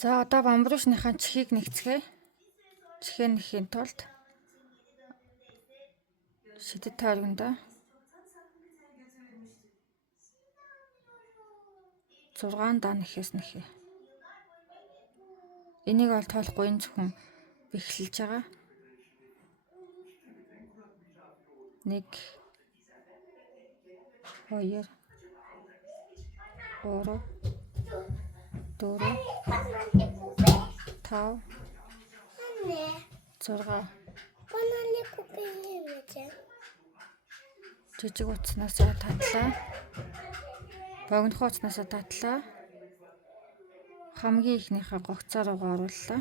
За одоо бамбуушныхаа чихийг нэгцгээе. Чихээ нэхийн тулд шидэт тойрогондоо 6 даа нэхээс нэхээ. Энийг бол тоолохгүй энэ зөвхөн бэхлэлж байгаа. 1 2 3 4 5 6 жижиг утаснаас татлаа. Богино утаснаас татлаа. Хамгийн ихнийхээ гогцоо руугаа орууллаа.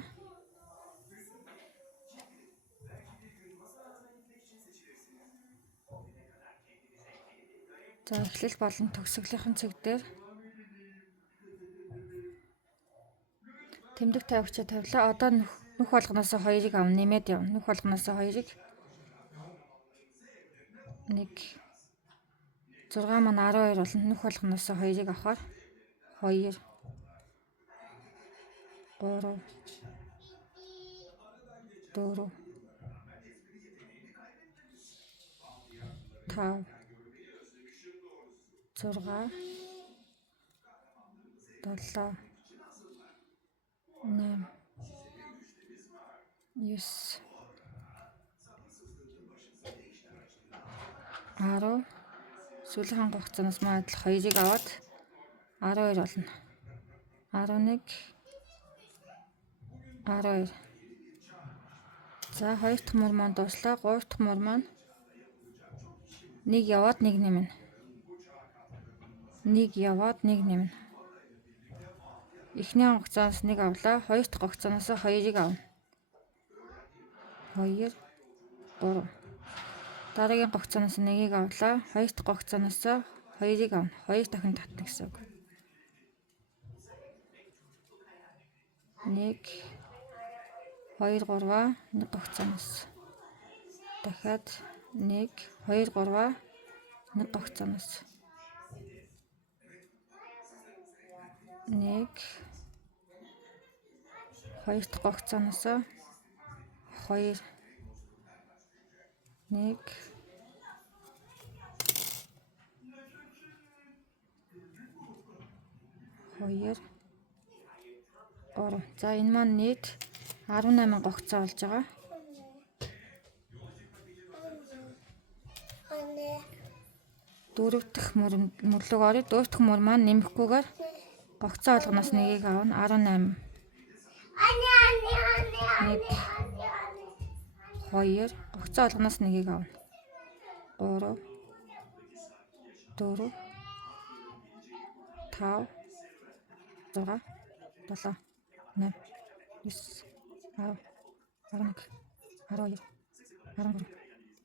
За эхлэл болон төгсгөлийн цэг дээр тэмдэг тавигчаа тавилаа. Одоо нүх болгоноос 2-ыг авна, нэмээд явна. Нүх болгоноос 2-ыг 1 6 маань 12 болно. Нүх болгоноос 2-ыг авахаар 2 3 4 5 6 7 8 9 10 сүүлийн гогцоноос маа адил 2-ыг аваад 12 болно. 11 12. За 2 дахь мөр маань дуслаа. 3 дахь мөр маань 1 яваад 1 нэмнэ. 1 яваад 1 нэмнэ. Эхний гогцоноос 1 авлаа. 2 дахь гогцоноос 2-ыг авна. 2 3. Дараагийн гогцоноос 1-ийг авлаа. 2 дахь гогцоноос 2-ыг авна. 2 дахин татна гэсэн үг. 1 2 3-аа 1 гогцоноос дахиад 1 2 3-аа 1 гогцоноос 1 2 дахь гогцоноос 2 1 2 3. За энэ маань нийт 18 гогцоо болж байгаа. Дөрөв дэх мөрлөг орё. Дөрөв дэх мөр маань нэмэхгүйгээр гогцоо олгоноос 1-ийг авна. 18. 1 2 гогцоо олгоноос 1-ийг авна. 3 4 5 6 7 8 9 10 11 12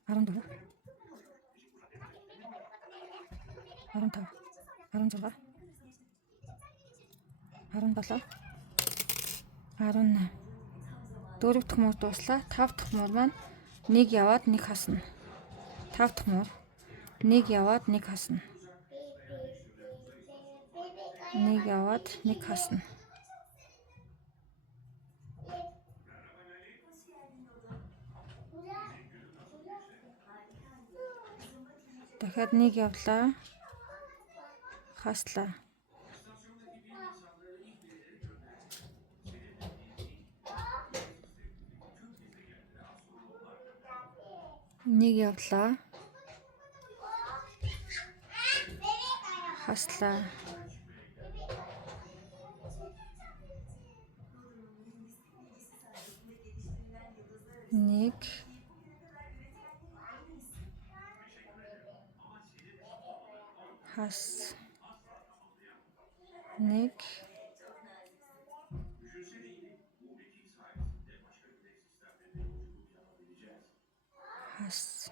13 14 15 16 17 18. 4 дахь мөр дуслаа. 5 дахь мөр маань 1 яваад 1 хасна. 5 дахь мөр 1 яваад 1 хасна. 1 яваад 1 хасна. Дахиад 1 явлаа. Хаслаа. 1 явлаа. Хаслаа. 1 хас 1 хас.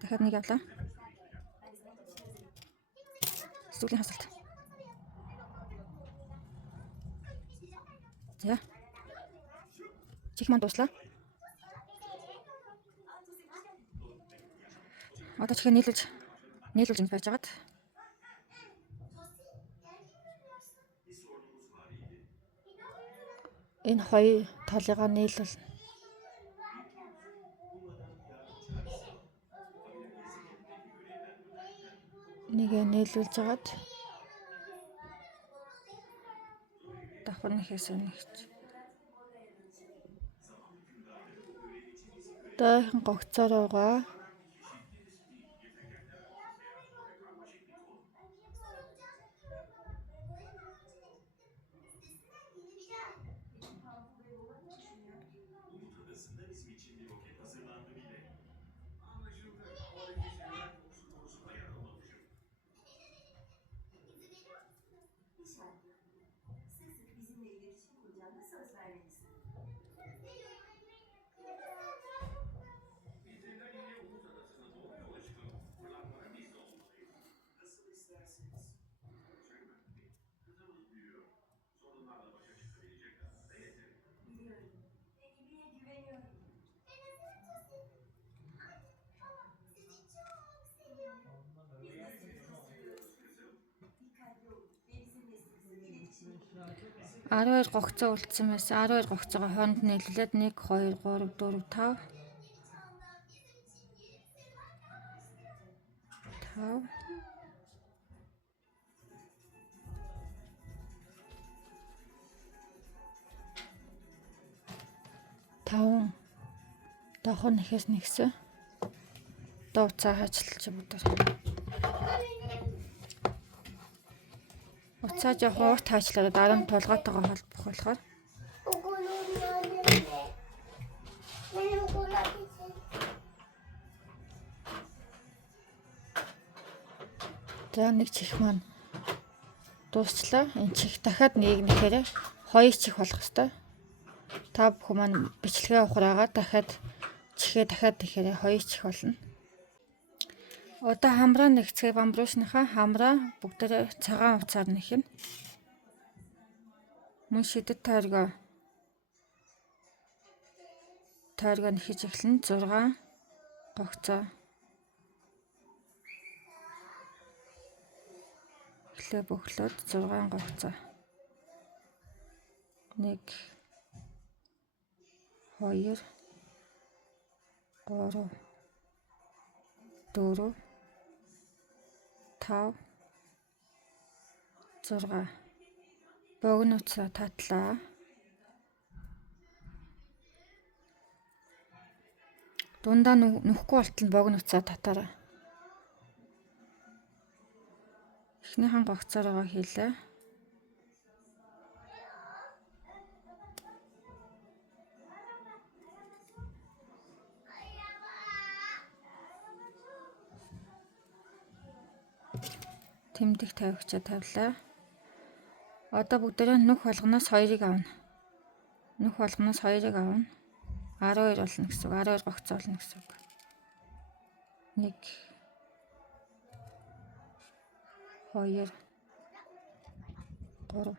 Дахиад 1 явлаа. Сүүлийн хасалт. За. Чих маань дуслаа. Одоо чихээ нийлүүлж ингэж байж байгаад Энэ хоёр талыгаа нийлүүлнэ. Нэгэ нийлүүлж агаад давхар нэхээс нэгч. Дараагийн гогцоороогаа Арваар гогцоо үлдсэн байсан. 12 гогцоогоо хооронд нийлүүлээд 1 2 3 4 5 5 давхар нэхээс нэгсэн. Дууцаа хаачлалч бүгдээр. Уцаа жоохон урт хаачлаад 10 толгойтойгоо холбох болохоор за нэг чих маань дуусчлаа. Энэ чих дахиад нэгээр хоёр чих болох ёстой. Та бүхэн маань бичлэгээ ухраагаад дахиад чихээ дахиад тэгэхээр хоёр чих болно. Одоо хамраа нэгцгээ бамбуушныхаа хамраа бүгдээрээ цагаан уцаар нэхнэ. Мөн шидэт тойргоо нэхэж эхлэн 6 гогцоо. Эхлээ бөглөөд 6 гогцоо. 1 2 3 4 5 6 богиноцоо татлаа. Дундаа нүхгүй болтол богиноцоо татаараа. Эхнийхэн гогцоороо хийлээ. Тэмдэг тавигчаа тавилаа. Одоо бүгдээрээ нүх болгоноос 2-ыг авна. Нүх болгоноос 2-ыг авна. 12 болно гэсэн үг. 12 гогцоо болно гэсэн үг. 1 2 3 4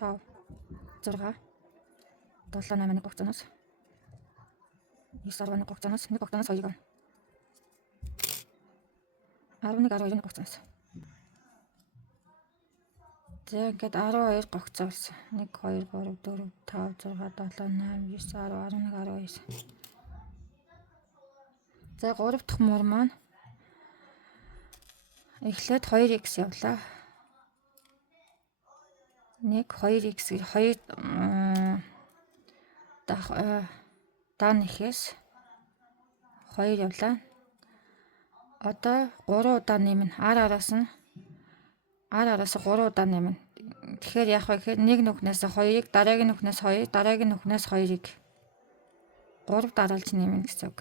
5 6 7 8 гогцоноос 9 10 гогцоноос 1 гогцоноос 2-ыг авна. 11 12 гогцоноос. За ингээд 12 гогцоо болсон. 1 2 3 4 5 6 7 8 9 10 11 12. За 3 дахь муур маань эхлээд 2x явлаа. 1 2x 2 даан нэхээс 2 явлаа. Одоо 3 удаа нэмнэ. Араас 3 удаа нэмнэ. Тэгэхээр яах вэ гэхээр нэг нүхнээс 2-ыг, дараагийн нүхнээс 2, дараагийн нүхнээс 2-ыг 3 дараалж нэмнэ гэсэн үг.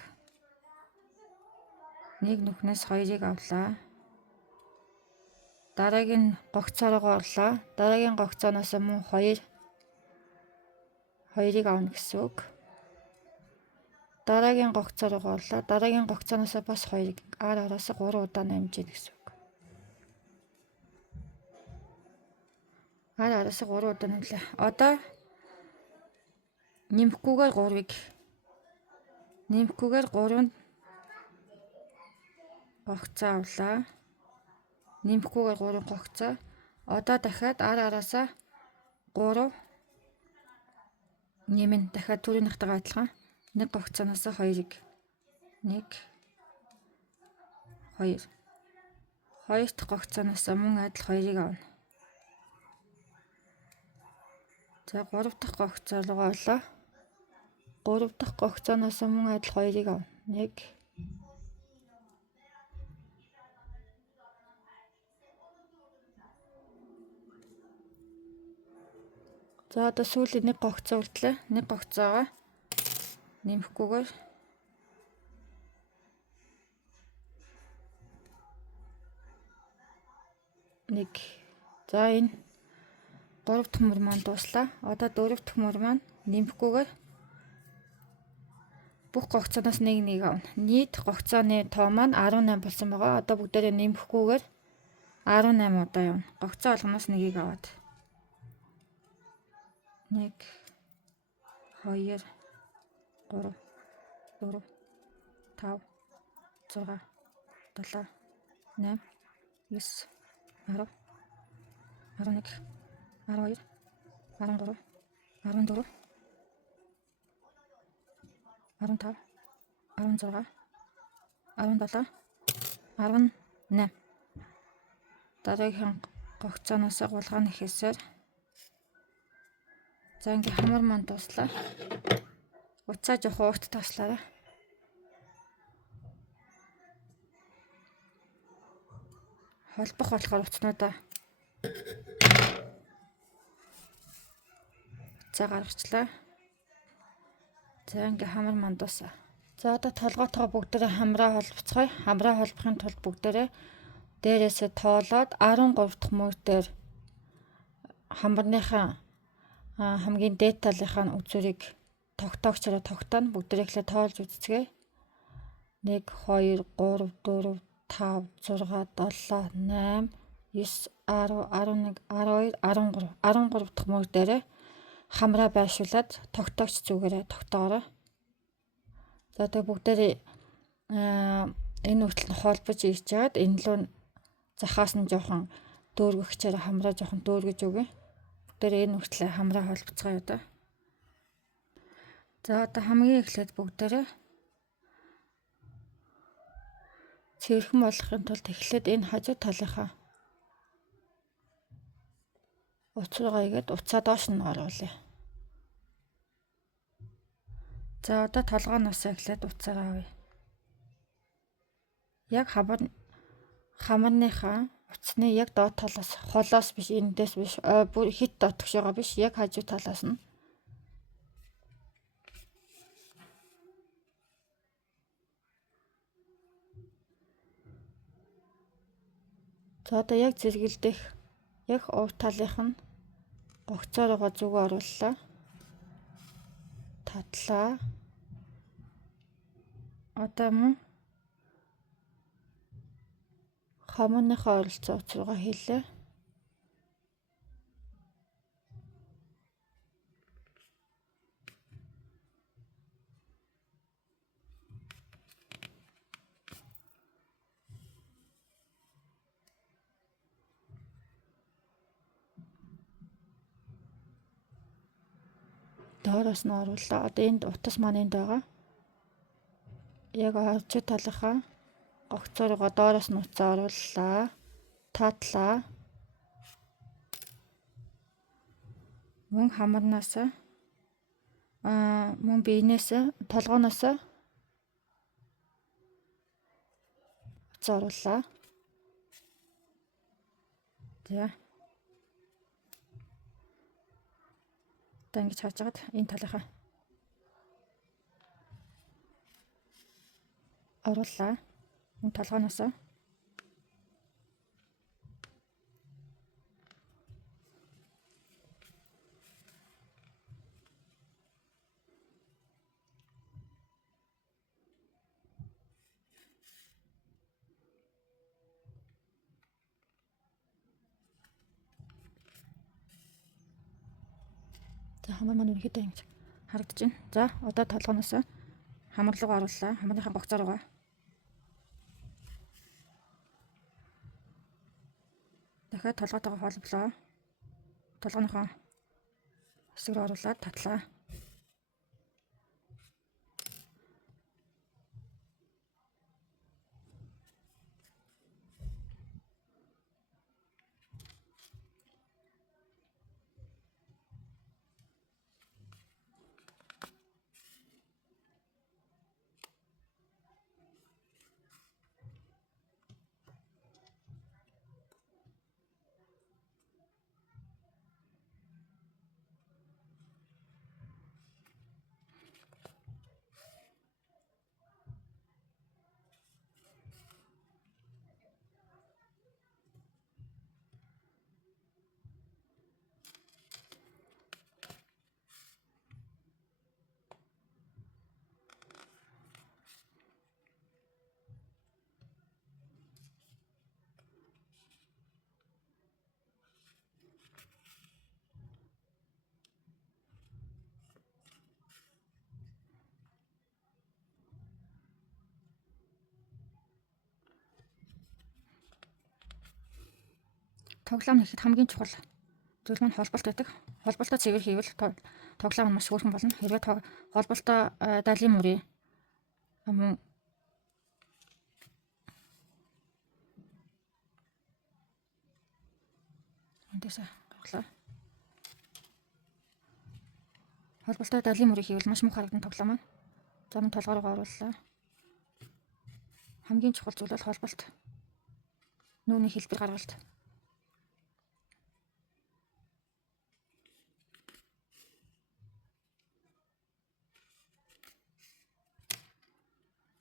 Нэг нүхнээс 2-ыг авлаа. Дараагийн гогцоороо орлоо. Дараагийн гогцооноос мөн 2-ыг авна гэсэн үг. Дараагийн гогцоороо орлоо. Дараагийн гогцооноос бас 2-ыг араас 3 удаа нэмж ийн гэсэн үг. Араас 3 удаа нэмлээ. Одоо нэмэхгүйгээр 3-нд гогцоо авлаа. Нэмэхгүйгээр 3 гогцоо. Одоо дахиад араасаа 3 нэмэн дахиад түрүүнийхтэйгээ адилхан нэг гогцооноос 2-ыг 1 2 2 дахь гогцооноос мөн адил 2-ыг авна. За 3 дахь гогцоо руугаа олоо. 3 дахь гогцооноос мөн адил 2-ыг авна. 1 За одоо сүүлийн нэг гогцоо үлдлээ. Нэг гогцоогоо нэмэхгүйгээр нэг. За энэ 3 дахь мөр маань дуслаа. Одоо 4 дахь мөр маань нэмэхгүйгээр бүх гогцооноос нэг авна. Нийт гогцооны тоо маань 18 болсон байгаа. Одоо бүгдээрээ нэмэхгүйгээр 18 удаа явна. Гогцоо болгоноос нэгийг аваад 1 2 3 4 5 6 7 8 9 10 11 12 13 14 15 16 17 18 дараагийн гогцооноос гулгааны ихээсээр за ингээ хамар маань дуслаа. Уцаа жоох урт таслаарай. Холбох болохоор уцнуудаа уцаа гаргачлаа. За ингээ хамар маань дуусаа. За одоо толгойтойгоо бүгдээрээ хамраа холбоцгоё. Хамраа холбохын тулд бүгдээрээ дээрээсээ тоолоод 13 дахь мөр дээр хамарныхаа хамгийн дээд талынхаа үзүүрийг тогтоогчороо тогтооно. Бүгдээрээ ихлэ тоолж үзцгээе. 1 2 3 4 5 6 7 8 9 10 11 12 13 13 дахь мөр дээрээ хамраа байршуулад тогтоогч зүгээрээ тогтоорой. За тэгээ бүгдээрээ энэ хүртэл холбож ирж чаад энэ лөө захаас нь жоохон дөөргөгчээр хамраа жоохон дөөргөж өгье. Бүгдээрээ энэ хүртэл хамраа холбоцгоё одоо. За одоо хамгийн эхлээд бүгдээрээ цэвэрхэн болгохын тулд эхлээд энэ хажуу талынхаа уцруугаа игээд уцаа доош нь оруулъя. За одоо толгооноос эхлээд уцаараа авъя. Яг хамарныхаа уцны яг доод талаас холоос биш, эндээс биш, бүр хит дотгош байгаа биш, яг хажуу талаас нь. За одоо яг зэргэлдэх яг уг талынх нь гогцоороо зүг орууллаа. Татлаа. Одоо мөн хамарныхаа ойролцоо уцруугаа хийлээ. Доороос нь орууллаа. Одоо энд утас маань энд байгаа. Яг хажуу талынхаа гогцоороо доороос нь уцаа орууллаа. Татлаа. Мөн хамарнаас мөн биенээс толгооноос уцаа орууллаа. За. Одоо ингэж хааж агаад энэ талынхаа орууллаа. Энэ толгооноос хамар маань үнэхээр ингэж харагдаж байна. За одоо толгооноос хамар руу орууллаа. Хамарныхаа гогцоо руугаа. Дахиад толгоотойгоо холболоо. Толгооныхоо хэсэг рүү оруулаад татлаа. Тоглоом хийхэд хамгийн чухал зүйл маань холболт байдаг. Холболтоо цэвэр хийвэл тоглоом нь маш хөөрхөн болно. Хэрвээ холболтоо далийн мөрийн мөн энтэйсээ тоглоо. Холболтоо далийн мөрийг хийвэл маш муу харагдан тоглоом маань. За мөн толгой руу орууллаа. Хамгийн чухал зүйл бол холболт. Нүүний хэлбэр гаргалт.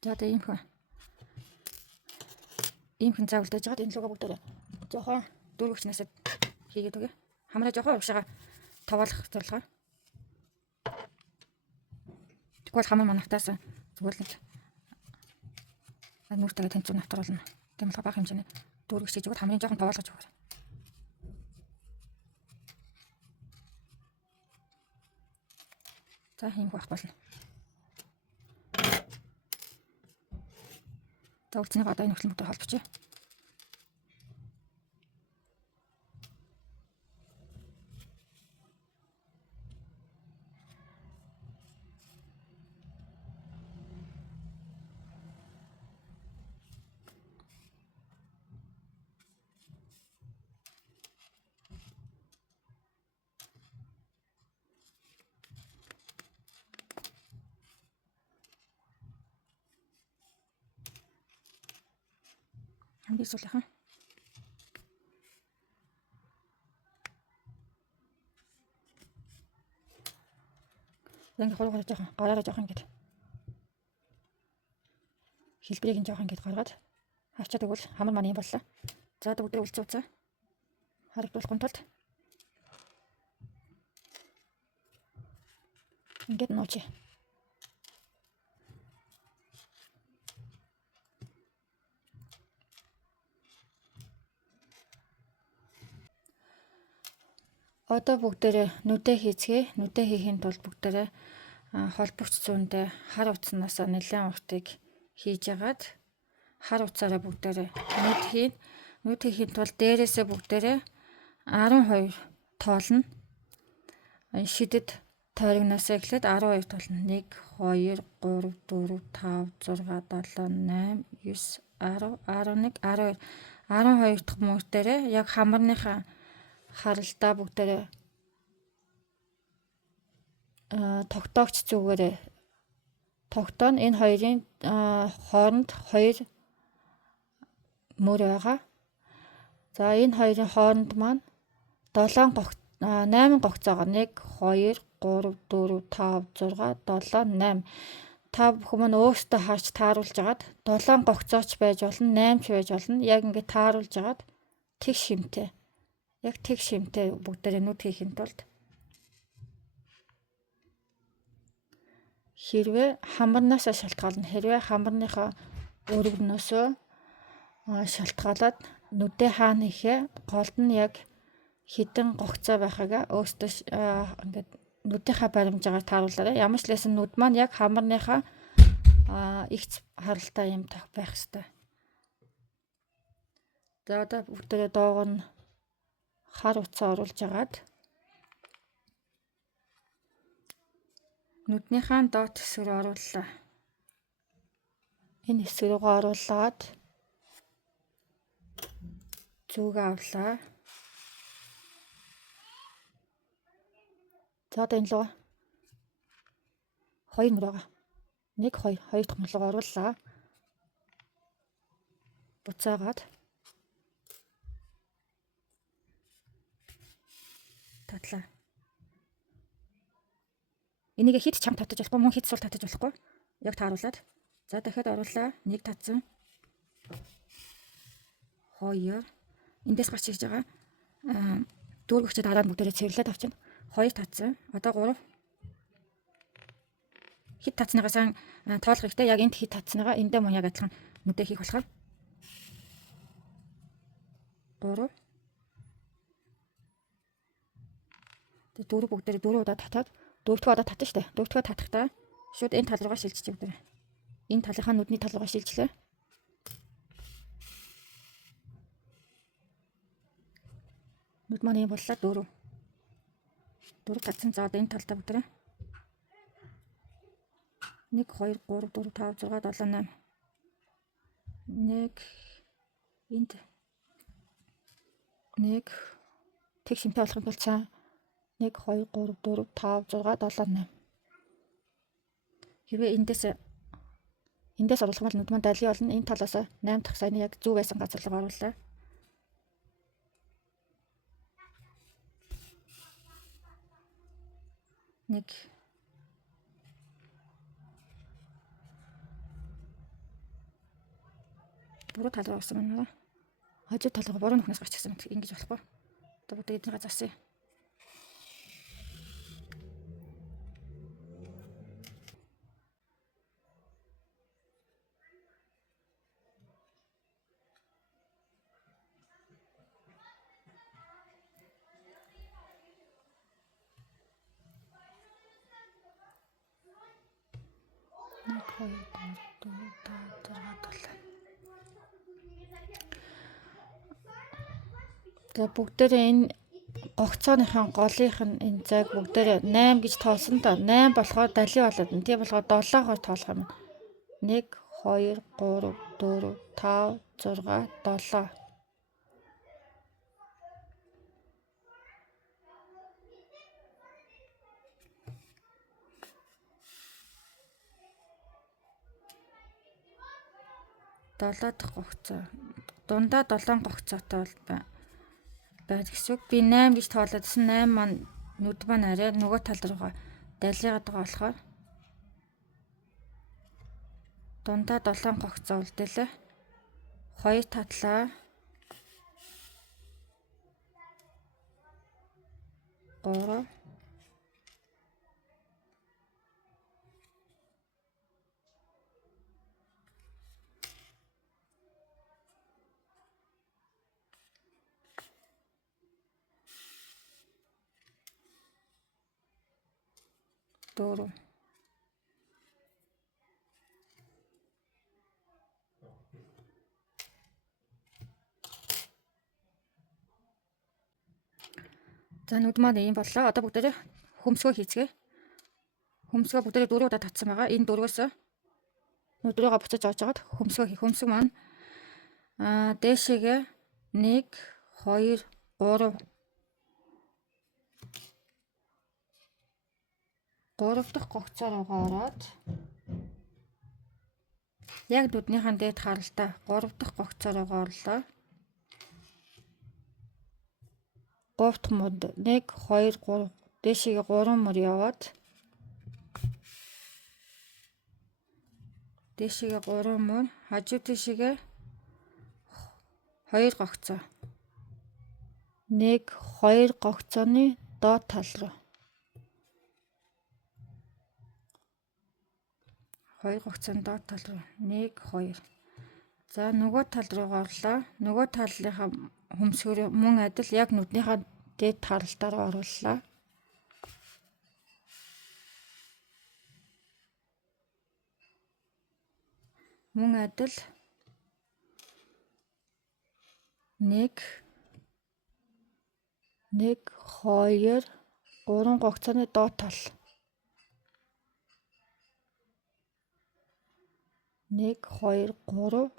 За одоо иймхэн заавалдаж жагаад энэ луга бүгдээ жоохон дөрвөгчнээсээ хийгээд өгье. Хамраа жоохон уушаага таваалах зорилгоо. Тэгвэл хамар манахтаас зүгээр л нүүртэйгээ тэнцүү навтруулна. Тийм л бага хэмжээний дөрвөгч хийж өгöd хамрын жоохон таваалгаж өгöd. За ийм байх болно. За үлцнийг одоо энэ нөхцөл мөтөр холбочих. Хамгийн сүүлийнхэн ингээд хуруугаар жоохон гараараа жоохон ингээд хэлбэрийг нь жоохон ингээд гаргаад авчаад өгвөл хамар маань юм боллоо. За одоо бүгдээ үлцэн уцаа харагдуулахын тулд ингээд нуучих. Одоо бүгдээрээ нүдэ хийцгээе. Нүдэ хийхийн тулд бүгдээрээ холбогч зүүндээ хар утаснаас нэлээд уртыг хийж агаад хар утсаараа бүгдээрээ нүд хийн. Нүд хийхийн тулд дээрээсээ бүгдээрээ 12 тоолно. Шидэд тойрогноос эхлээд 12 тоолно. 1 2 3 4 5 6 7 8 9 10 11 12 12 дахь мөртөөрөө яг хамарныхаа харалтаа бүгдээрээ тогтоогч зүгээрээ тогтооно. Энэ хоёрын хооронд 2 мөр байгаа. За энэ хоёрын хооронд маань 8 гогц байгаа. 1 2 3 4 5 6 7 8. Та бүхэн маань өөрсдөө харж тааруулж агаад 7 гогцооч байж болно, 8 ч байж болно. Яг ингээд тааруулж агаад тэг шимтэй. Яг тэг шимтэй бүгдээрээ нүд хийхийн тулд хэрвээ хамарнаасаа шалтгаална. Хэрвээ хамарныхаа өргөнөөсөө шалтгаалаад нүдээ хаана хийхээ голд нь яг хідэн гогцоо байхагаа өөртөө ингээд нүдийнхаа баримжаагаар тааруулаарай. Ямар ч лсэн нүд маань яг хамарныхаа ихц харалтай юм байх ёстой. За одоо бүгдээрээ доогоо нь хар утсаа оруулж агаад нүднийхээ доод хэсэг рүү орууллаа. Энэ хэсэг рүүгээ оруулаад зүүгээ авлаа. За одоо энэ луга 2 мөр байгаа. 1 2 дахь мөр руу орууллаа. Буцаагаад татлаа. Энийг хит чам татаж болохгүй, мөн хит сул татаж болохгүй. Яг тааруулаад. За дахиад орууллаа. 1 татсан. 2. Эндээс гарч ирж байгаа. Дүүргэгчд дараа нь бүгдээрээ цэвэрлээд авчихна. 2 татсан. Одоо 3. Хит татсныгаа сайн тоолох хэрэгтэй. Яг энд хит татсныгаа эндээ мөн яг адилхан нүдээ хийх болохоор 3. Тэгээ 4 бүгдээрээ 4 удаа татаад 4-р удаа татсан штэ. 4-р татахдаа шууд энэ тал руугаа шилжиж бүгдээрээ. Энэ талынхаа нүдний тал руугаа шилжлээ. Нүд маань юм боллоо 4. 4 татсан. За одоо энэ талдаа бүгдээрээ 1 2 3 4 5 6 7 8. 1 энд 1 тэг шимтэй болох юм бол цаа 1 2 3 4 5 6 7 8. Хэрвээ эндээс оруулах бол нүд маань дали болно. Энэ талаас 8 дахь саяны яг зүү байсан газар руу оруулаа. Нэг буруу тал руу авсан байна. Хажуу тал руу буруу нүхнээс гарч ирсэн. Ингэж болохгүй. Одоо бүгд эднийг засъя. За бүгдээрээ энэ гогцооныхын голынх нь энэ цаг бүгдээрээ 8 гэж тоолсон та 8 болохоор дали болоод энэ тийм болохоор 7-оор тоолох юм. 1 2 3 4 5 6 7. Долоо дахь гогцоо. Дундаа 7 гогцоотой бол байж гэсэн үг. Би 8 гэж тоолоодсэн. 8 маань нүд маань арай нөгөө тал руугаа далигаад байгаа болохоор дундаа 7 гогцоо үлдээлээ. 2 татлаа. 3 4. За нүд маань ийм боллоо. Одоо бүгдээрээ хөмсгөө хийцгээе. Хөмсгөө бүгдээрээ 4 удаа татсан байгаа. Энэ 4-өөс нүд рүүгээ буцаж авч жагаад хөмсгөө хийх. Хөмсг маань дээшээгээ 1 2 3 3 дахь гогцоо руугаа ороод яг нүднийхэн дээд харалтаа 3 дахь гогцоо руугаа орлоо. 3 дахь мод 1 2 3 дээшээгээ 3 мөр яваад дээшээгээ 3 мөр хажуу дээшээгээ 2 гогцоо. 1 2 гогцооны доод тал руу 2 гогцооны доод тал руу 1 2. За нөгөө тал руугаа орлоо. Нөгөө талынхаа хөмсгөр мөн адил яг нүднийхээ дээд таралтаар орууллаа. Мөн адил 1 2 3 гогцооны доод тал 1 2 3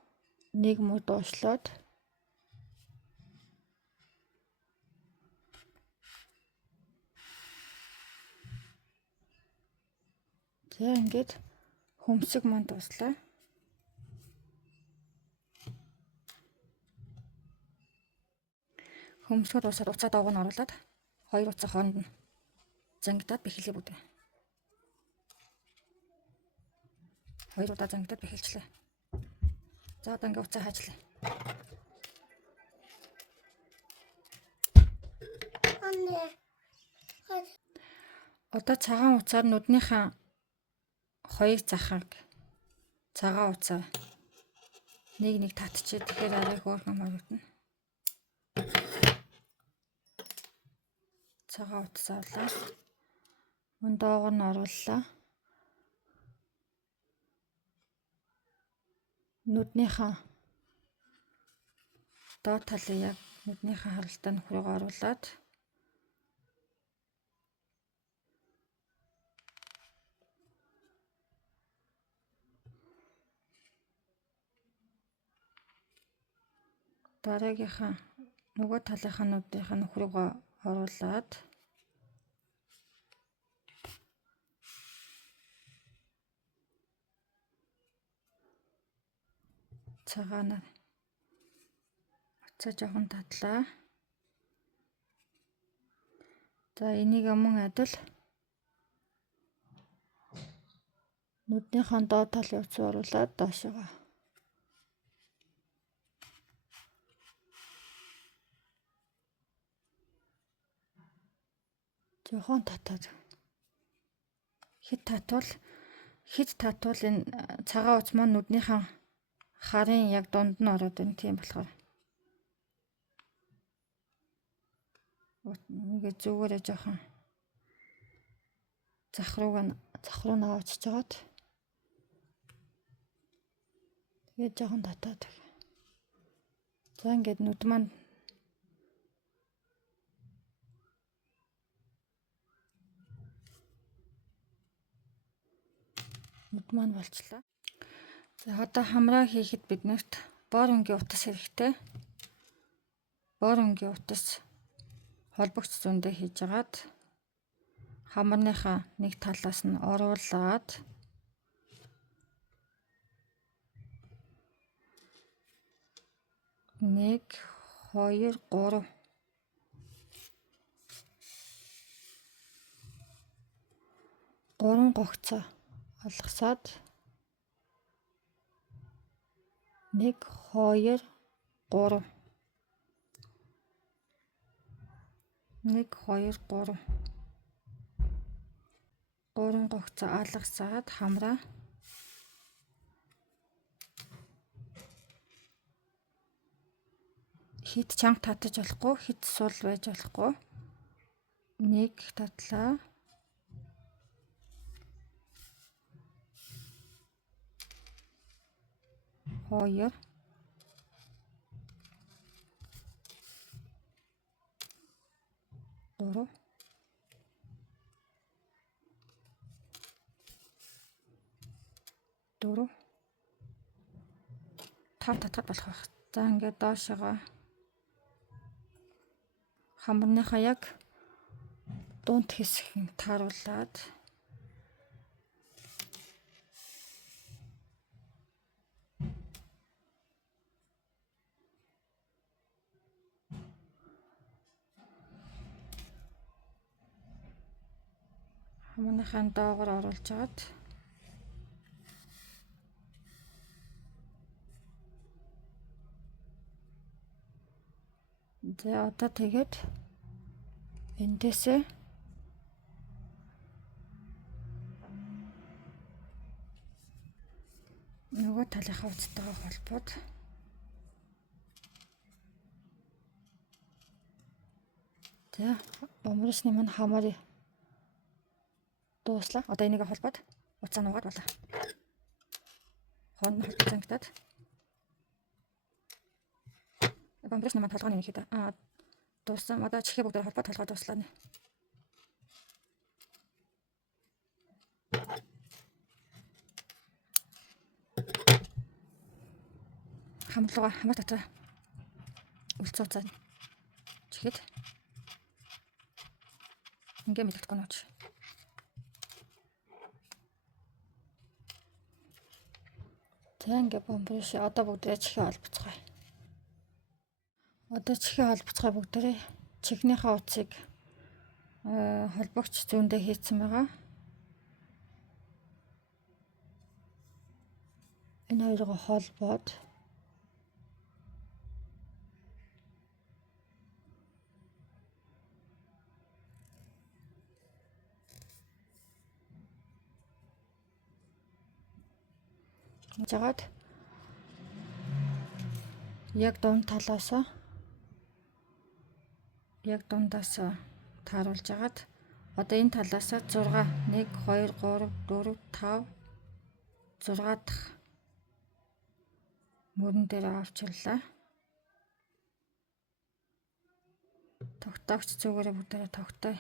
нэг муу доошлоод за ингээд хөмсөг маань дуслаа. Хөмсгөө дуусаад уцаа доогоо нь оруулаад 2 уцаа хооронд нь зангидаад бэхлээ бүгд. 2 удаа зангидаад бэхэлчлээ. За одоо ингээд уцаа хаажлаа. Одоо цагаан уцаар нүднийхээ 2 захаг цагаан уцаа нэг татчихээ. Тэгэхээр арай хөөрхөн морогдно. Цагаан утсаа авлаа. Мөн доогоор нь орууллаа. Нүднийхээ доод талын яг нүднийхээ харалтаа нөхрөөгөө оруулаад дараагийнхаа нөгөө талынхаа нүднийхээ нөхрөөгөө оруулаад цагаанаар уцаа жоохон татлаа. За энийг мөн адил нүднийхээ доод талын уцаа оруулаад доошоо. Жохон татаад хэд татвал энэ цагаан уц маань нүднийхээ харын яг дунд нь ороод байна. Тийм болохоор нэгэ зүгээрээ жоохон захруу нь авчиж жагаад тэгээд жоохон татаад. За ингээд нүд маань болчлаа. За одоо хамраа хийхэд биднэрт бор өнгийн утас хэрэгтэй. Бор өнгийн утас холбогч зүүндээ хийж агаад хамарныхаа нэг талаас нь оруулаад нэг 2 3 3 гогцоо алгасаад 1 2 3 3 гогцоо алгасаад хамраа хит чанга татаж болохгүй, хит сул байж болохгүй. 1 татлаа. 2 3 4 5 татах болох байх. За ингээд доошоо хамарныхаа яг дунд хэсгийг тааруулаад хамарныхаа доогоор оруулж агаад за одоо тэгээд эндээсээ нөгөө талынхаа уцтайгаа холбоод за бомросны маань хамаарыг дууслаа. Одоо энийг холбоод уцаа нугаад болоо. Хооронд нь холбож зангидаад бомросны маань толгойн нэхэд дууссан. Одоо чихээ бүгдээр холбоод толгой дууслаа нэ. хамлууга хамаа татаа үлцөөцаа чихэд ингээ мэддэхгүй нууч. За ингээ бомбриш одоо бүгдээ чихээ холбоцгоё. Одоо чихээ холбоцгоё бүгдээ чихнийхээ утсыг холбогч зүүндээ хийцэн байгаа. Энэ хоёроо холбоод жагаад яг дунд талаасаа яг дундаас тааруулж агаад одоо энэ талаасаа 6 1 2 3 4 5 6 дахь мөрөн дээр авчирлаа. Тогтоогч зүгээрээ бүгдээ тогтоё.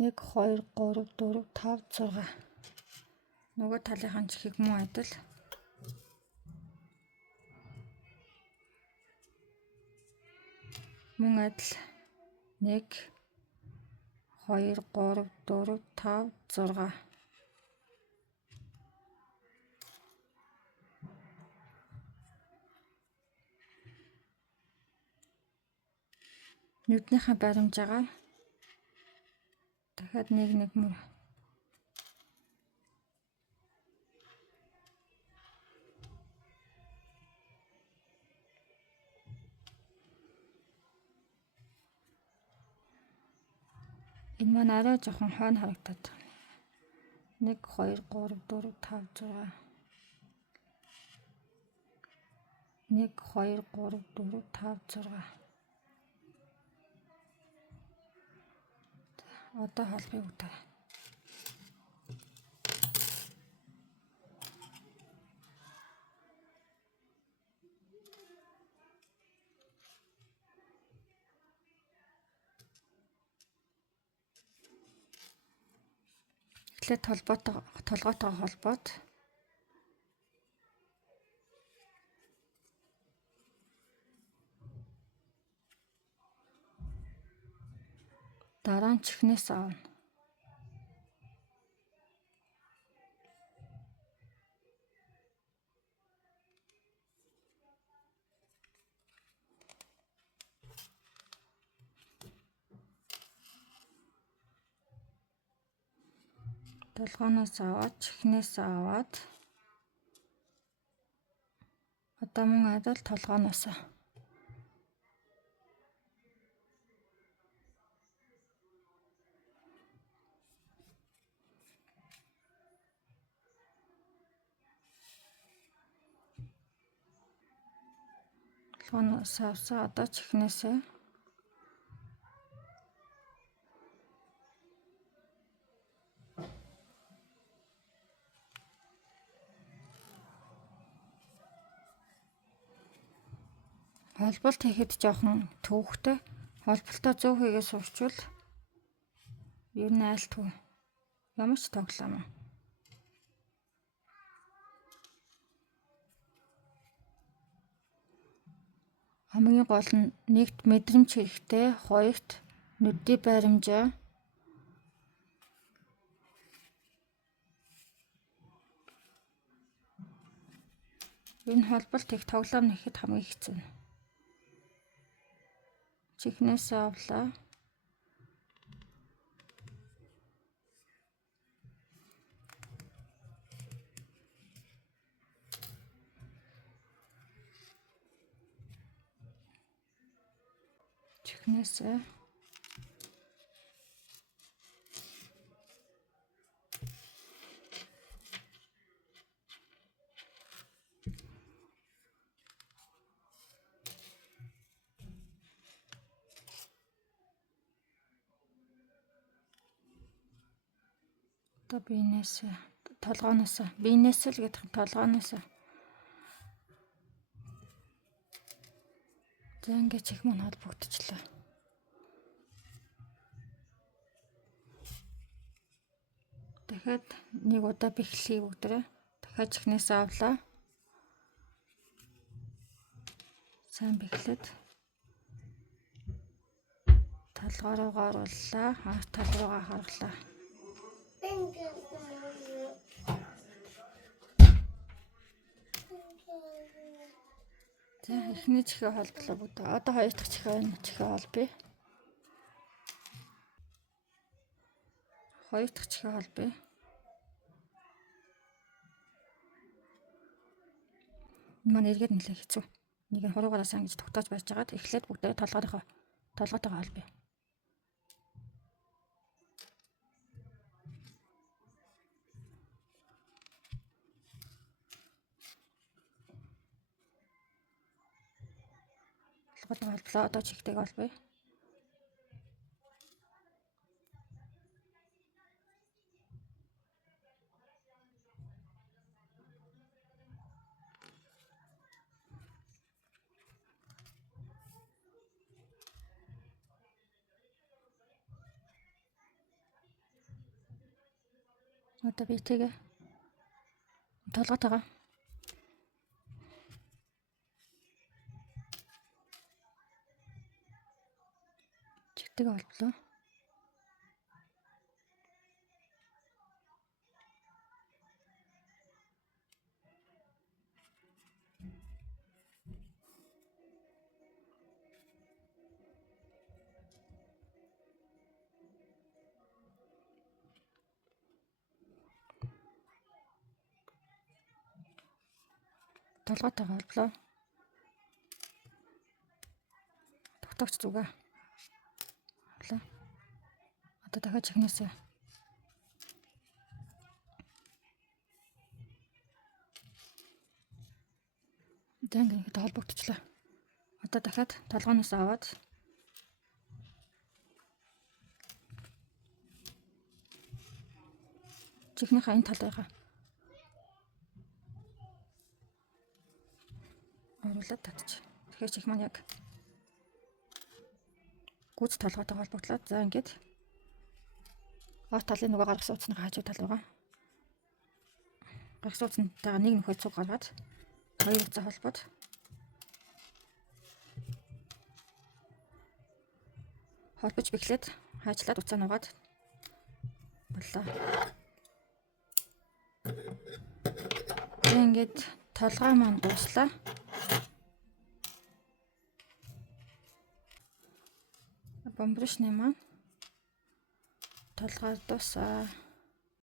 Нэг 2 3 4 5 6 нөгөө талынхаа чихийг мөн адил1 2 3 4 5 6 нүднийхээ баримжаагаа дахиад нэг мөр энэ маань арай жоохон хойно харагдаад байна. 1 2 3 4 5 6 1 2 3 4 5 6 одоо холбыг өгдөө. Эхлээд толгоотойгоо холбоод дараа нь чихнээс авна. Толгооноос аваад чихнээс аваад одоо мөн адил толгооноос авсан одоо чихнээсээ холболт хийхэд жоохон төвөгтэй. Холболтоо зөв хийгээ сурчвал ер нь айлтгүй. Ямар ч тоглоом. Хамгийн гол нь нэгт мэдрэмж хэрэгтэй, хоёрт нүдний баримжаа энэ холболт их тоглоом нэхэд хамгийн хэцүү. Чихнээс авлаа. Чихнээсээ одоо биенээс толгооноос биенээс л гэдэг толгооноос за ингээ чих мань холбогдчихлаа. Дахиад нэг удаа бэхлэхийг бүгдээ дахиад чихнээс авлаа. Сайн бэхлээд толгой руугаа орууллаа. Тал руугаа харгалаа. За эхний чихээ холдлоо бүгд. Одоо хоёр дахь чихээ холбъё. Хоёр дахь чихээ холбъё. Манай эргээд нэлээ хэцүү. Нэг нь хуруугаараа сан гэж тогтоож барьж агаад эхлээд бүгдээ толгоотойгоо холбъё. Толгоотойгоо холблоо. Одоо чихтэйг холбъё. Одоо бийтэйгээ толгоотойгоо чихтэйгээ холблоо. Толгоотойгоо холблоо. Тогтоогч зүгээ. Холлоо. Одоо дахиад чихнээсээ ингээд холбогдчихлаа. Одоо дахиад толгооноос аваад чихнийхээ энэ талынхаа оруулаад татчих. Тэгэхээр чих маань яг гүз толгойтой холбогдлоо. За ингээд ор талын нөгөө гаргасан утасны хажуу тал байгаа. Гаргасан утсантайгаа нэг нөхөд цуг гаргаад хоёр утсаа холбоод холбож бэхлээд хаачлаад утсаа нугаад боллоо. Ингээд толгой маань дуслаа. Бомбришны маань толгойд дуусаа.